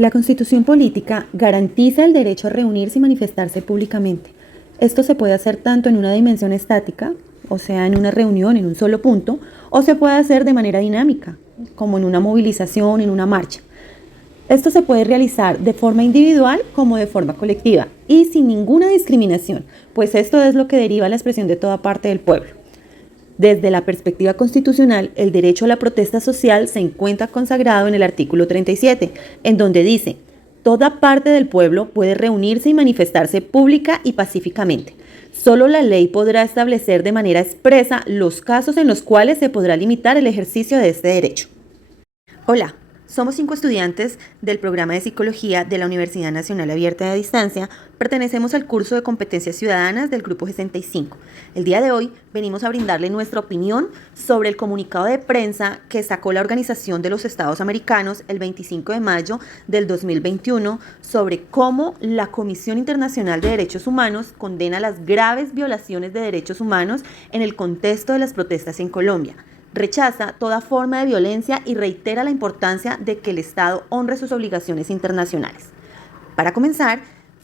La Constitución política garantiza el derecho a reunirse y manifestarse públicamente. Esto se puede hacer tanto en una dimensión estática, o sea, en una reunión, en un solo punto, o se puede hacer de manera dinámica, como en una movilización, en una marcha. Esto se puede realizar de forma individual como de forma colectiva y sin ninguna discriminación, pues esto es lo que deriva la expresión de toda parte del pueblo. Desde la perspectiva constitucional, el derecho a la protesta social se encuentra consagrado en el artículo 37, en donde dice: toda parte del pueblo puede reunirse y manifestarse pública y pacíficamente. Solo la ley podrá establecer de manera expresa los casos en los cuales se podrá limitar el ejercicio de este derecho. Hola, somos 5 estudiantes del programa de Psicología de la Universidad Nacional Abierta de Distancia. Pertenecemos al curso de Competencias Ciudadanas del Grupo 65. El día de hoy venimos a brindarle nuestra opinión sobre el comunicado de prensa que sacó la Organización de los Estados Americanos el 25 de mayo del 2021 sobre cómo la Comisión Internacional de Derechos Humanos condena las graves violaciones de derechos humanos en el contexto de las protestas en Colombia. Rechaza toda forma de violencia y reitera la importancia de que el Estado honre sus obligaciones internacionales. Para comenzar,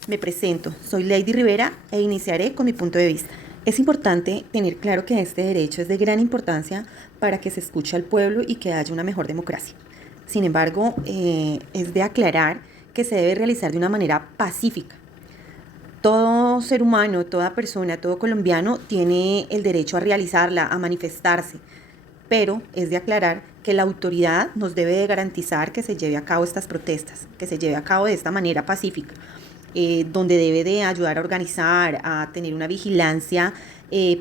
me presento. Soy Lady Rivera e iniciaré con mi punto de vista. Es importante tener claro que este derecho es de gran importancia para que se escuche al pueblo y que haya una mejor democracia. Sin embargo, es de aclarar que se debe realizar de una manera pacífica. Todo ser humano, toda persona, todo colombiano tiene el derecho a realizarla, a manifestarse. Pero es de aclarar que la autoridad nos debe de garantizar que se lleve a cabo estas protestas, que se lleve a cabo de esta manera pacífica, donde debe de ayudar a organizar, a tener una vigilancia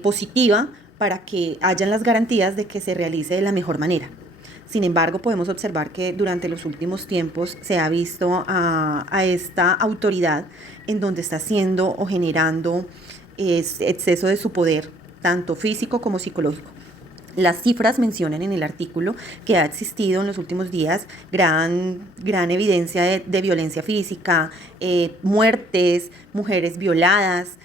positiva para que hayan las garantías de que se realice de la mejor manera. Sin embargo, podemos observar que durante los últimos tiempos se ha visto a esta autoridad en donde está haciendo o generando exceso de su poder, tanto físico como psicológico. Las cifras mencionan en el artículo que ha existido en los últimos días gran evidencia de violencia física, muertes, mujeres violadas,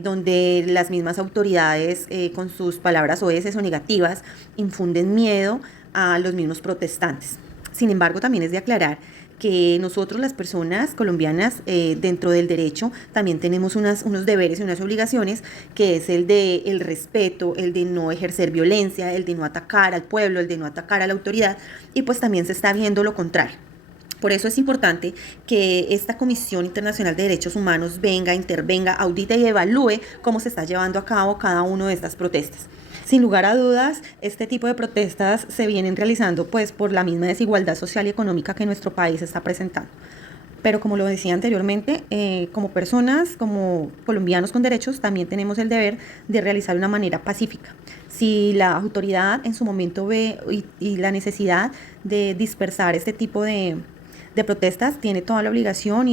donde las mismas autoridades, con sus palabras soeces o negativas, infunden miedo a los mismos protestantes. Sin embargo, también es de aclarar que nosotros, las personas colombianas, dentro del derecho, también tenemos unos deberes y unas obligaciones, que es el de el respeto, el de no ejercer violencia, el de no atacar al pueblo, el de no atacar a la autoridad, y pues también se está viendo lo contrario. Por eso es importante que esta Comisión Internacional de Derechos Humanos venga, intervenga, audite y evalúe cómo se está llevando a cabo cada una de estas protestas. Sin lugar a dudas, este tipo de protestas se vienen realizando pues por la misma desigualdad social y económica que nuestro país está presentando. Pero como lo decía anteriormente, como personas, como colombianos con derechos, también tenemos el deber de realizar de una manera pacífica. Si la autoridad en su momento ve y la necesidad de dispersar este tipo de protestas, tiene toda la obligación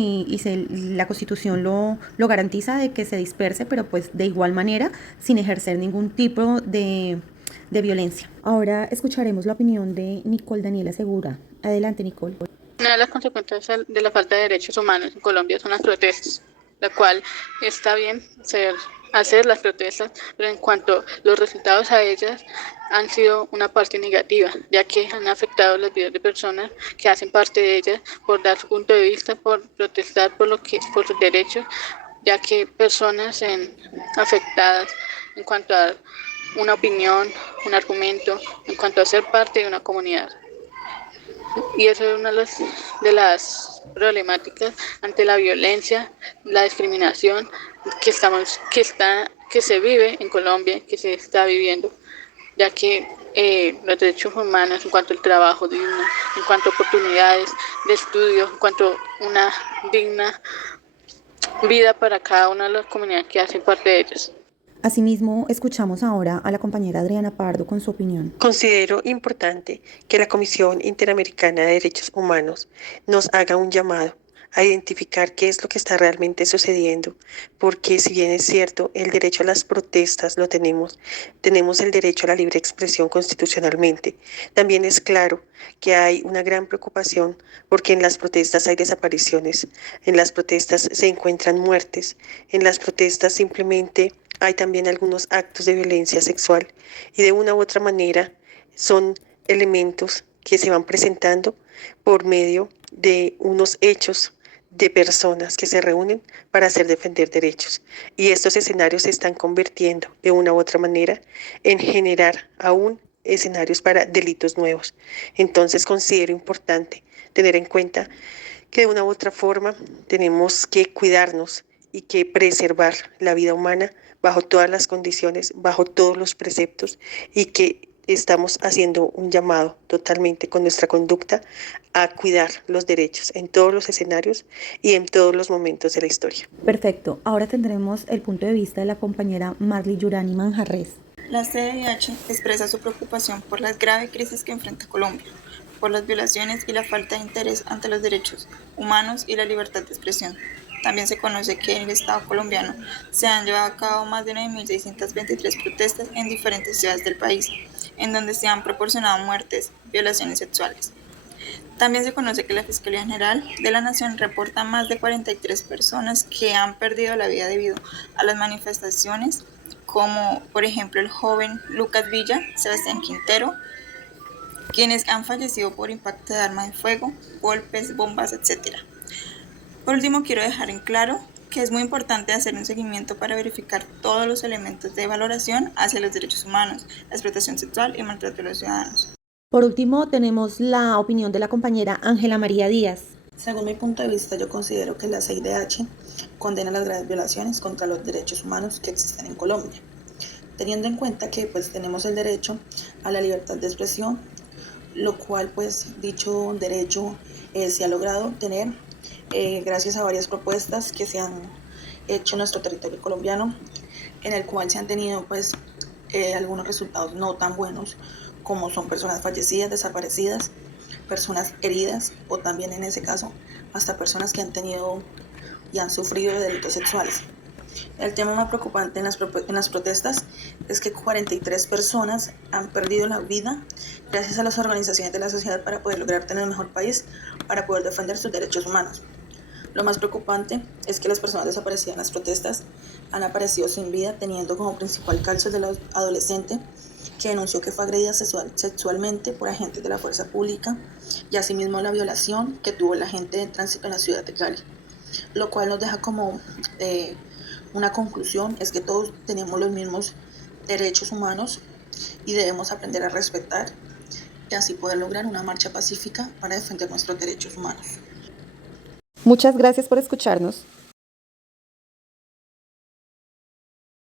la Constitución lo garantiza de que se disperse, pero pues de igual manera sin ejercer ningún tipo de violencia. Ahora escucharemos la opinión de Nicole Daniela Segura. Adelante, Nicole. Una de las consecuencias de la falta de derechos humanos en Colombia son las protestas, la cual está bien hacer las protestas, pero en cuanto a los resultados a ellas han sido una parte negativa, ya que han afectado las vidas de personas que hacen parte de ellas por dar su punto de vista, por protestar por sus derechos, ya que personas afectadas en cuanto a una opinión, un argumento, en cuanto a ser parte de una comunidad. Y eso es una de las problemáticas ante la violencia, la discriminación que se vive en Colombia, que se está viviendo, ya que los derechos humanos en cuanto al trabajo digno, en cuanto a oportunidades de estudio, en cuanto a una digna vida para cada una de las comunidades que hacen parte de ellas. Asimismo, escuchamos ahora a la compañera Adriana Pardo con su opinión. Considero importante que la Comisión Interamericana de Derechos Humanos nos haga un llamado a identificar qué es lo que está realmente sucediendo, porque si bien es cierto, el derecho a las protestas lo tenemos el derecho a la libre expresión constitucionalmente. También es claro que hay una gran preocupación porque en las protestas hay desapariciones, en las protestas se encuentran muertes, en las protestas simplemente hay también algunos actos de violencia sexual y de una u otra manera son elementos que se van presentando por medio de unos hechos de personas que se reúnen para hacer defender derechos. Y estos escenarios se están convirtiendo de una u otra manera en generar aún escenarios para delitos nuevos. Entonces considero importante tener en cuenta que de una u otra forma tenemos que cuidarnos y que preservar la vida humana bajo todas las condiciones, bajo todos los preceptos, y que estamos haciendo un llamado totalmente con nuestra conducta a cuidar los derechos en todos los escenarios y en todos los momentos de la historia. Perfecto, ahora tendremos el punto de vista de la compañera Marley Yurani Manjarres. La CIDH expresa su preocupación por la grave crisis que enfrenta Colombia, por las violaciones y la falta de interés ante los derechos humanos y la libertad de expresión. También se conoce que en el Estado colombiano se han llevado a cabo más de 9.623 protestas en diferentes ciudades del país, en donde se han proporcionado muertes, violaciones sexuales. También se conoce que la Fiscalía General de la Nación reporta más de 43 personas que han perdido la vida debido a las manifestaciones, como por ejemplo el joven Lucas Villa, Sebastián Quintero, quienes han fallecido por impacto de arma de fuego, golpes, bombas, etc. Por último, quiero dejar en claro que es muy importante hacer un seguimiento para verificar todos los elementos de valoración hacia los derechos humanos, la explotación sexual y maltrato de los ciudadanos. Por último, tenemos la opinión de la compañera Ángela María Díaz. Según mi punto de vista, yo considero que la CIDH condena las graves violaciones contra los derechos humanos que existen en Colombia, teniendo en cuenta que tenemos el derecho a la libertad de expresión, lo cual dicho derecho se ha logrado tener gracias a varias propuestas que se han hecho en nuestro territorio colombiano, en el cual se han tenido algunos resultados no tan buenos, como son personas fallecidas, desaparecidas, personas heridas, o también en ese caso hasta personas que han tenido y han sufrido de delitos sexuales. El tema más preocupante en las protestas es que 43 personas han perdido la vida gracias a las organizaciones de la sociedad para poder lograr tener un mejor país, para poder defender sus derechos humanos. Lo más preocupante es que las personas desaparecidas en las protestas han aparecido sin vida, teniendo como principal caso de la adolescente que denunció que fue agredida sexualmente por agentes de la fuerza pública, y asimismo la violación que tuvo el agente de tránsito en la ciudad de Cali, lo cual nos deja como una conclusión, es que todos tenemos los mismos derechos humanos y debemos aprender a respetar y así poder lograr una marcha pacífica para defender nuestros derechos humanos. Muchas gracias por escucharnos.